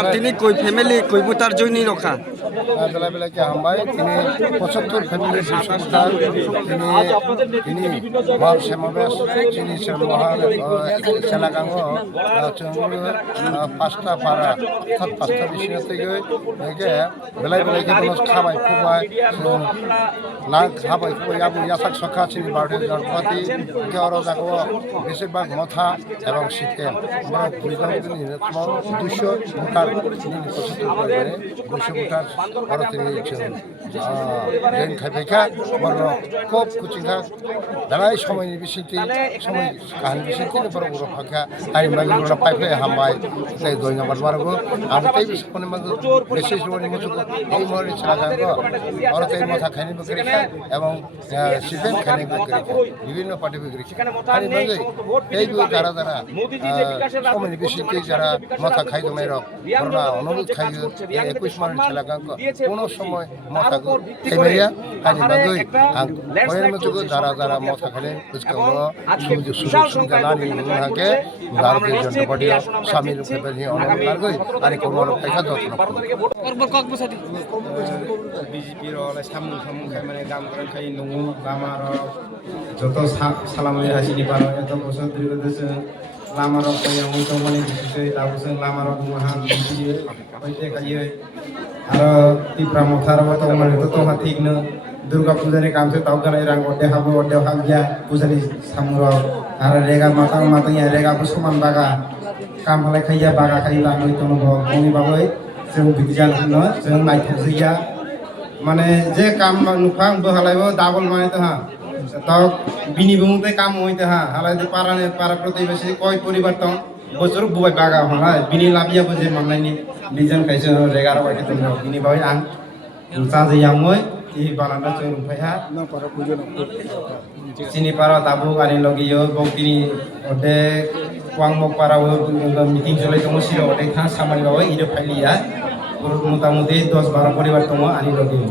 আর তিনি কই ফ্যামিলি কই বুতার জইনি রক্ষা বেলা বেলাকে হামবাই তিনি 75 ফ্যামিলি সংস্থা তিনি মহা সমাবেশ তিনি মহা সেলাগাঙ্গ পাঁচটা পাড়া অর্থাৎ পাঁচটা বিশ্বনাথ থেকে বেলায় বেলাকে মানুষ খাবাই খুবাই না খাবাই খুবাই আবু ইয়াসাক সখা চিনি বারোটি জনপাতি আরো জাগো বেশিরভাগ মথা এবং শীতেল আমরা 200 ভোটার 75 পরিবারে 200 ভোটার আরো তিনি ট্রেন খাইফাইখা বড় খুব কুচিংখা বেলায় সময়নি বিসিতি সময় কাহানি বিসিতি বড় বড় ফাঁকা আই মাগি বড় পাইপে হামবাই তাই 2 নম্বর মারগো আমি তাই বিসপনে মাগো বিশেষ রোনি মজুক এই মরি ছাড়া গাঙ্গো আর তাই মাথা খাইনি বকরি এবং শিফেন খাইনি বকরি বিভিন্ন পার্টি বকরি খাইনি মাগি এই যারা যারা সময়নি বিসিতি যারা মাথা খাই দমাই রক করোনা অনুরোধ খাই 21 মারি ছাড়া গাঙ্গো কোনো সময় মাথা খাইমাইয়া খাইনি মাগি কয়ের মজুক যারা যারা মাথা খাইলে उसका वो सुযোগ সুবিধা না নিয়ে থাকে ভারতীয় জনতা পার্টি সামিল হয়ে অনুরোধ করগই আর কোনো পয়সা যত্ন বিজেপির সামুং সামুং খাই মানে গাম করে খাই নঙ্গু লামার যত সালামে হাসিনি পারো এত বছর দীর্ঘ দেশে লামার তো মানে দিছে তারপর লামার মহা বিজেপি হইতে খাইয়ে আর তীব্রা মথার তো মানে তো ঠিক না दुर्गा पूजा ने काम से ताऊ का रंग ओटे हाब गया पूजा ने सामुर और रेगा माता माता यहाँ रेगा को समान बागा काम हलाय खाइया बागा खाइया नई तो गनि बाबै जों बिदि जानो जों नायथ'सैया माने जे काम नुखां बो हालायबो डाबल माने तो हा तो बिनि बुंते काम होइते हा हालाय पारा प्रतिबेशी कय परिवार दं बोसोर बुबाय बागा हलाय बिनि लाबिया बो जे माननायनि बिजन खायसो रेगा राबाय तो बिनि बाबै आं साजे यामय इ बानाना जों रुफायहा सिनि पारा दाबु गानि लगियो बंतिनि ओदे वांमक पाराव मिटिं चलाय दङ सिरो ओदे था सामानि बावै इरो फाइलिया मोटामुटी 10-12 परिवार दङ आनि लगियो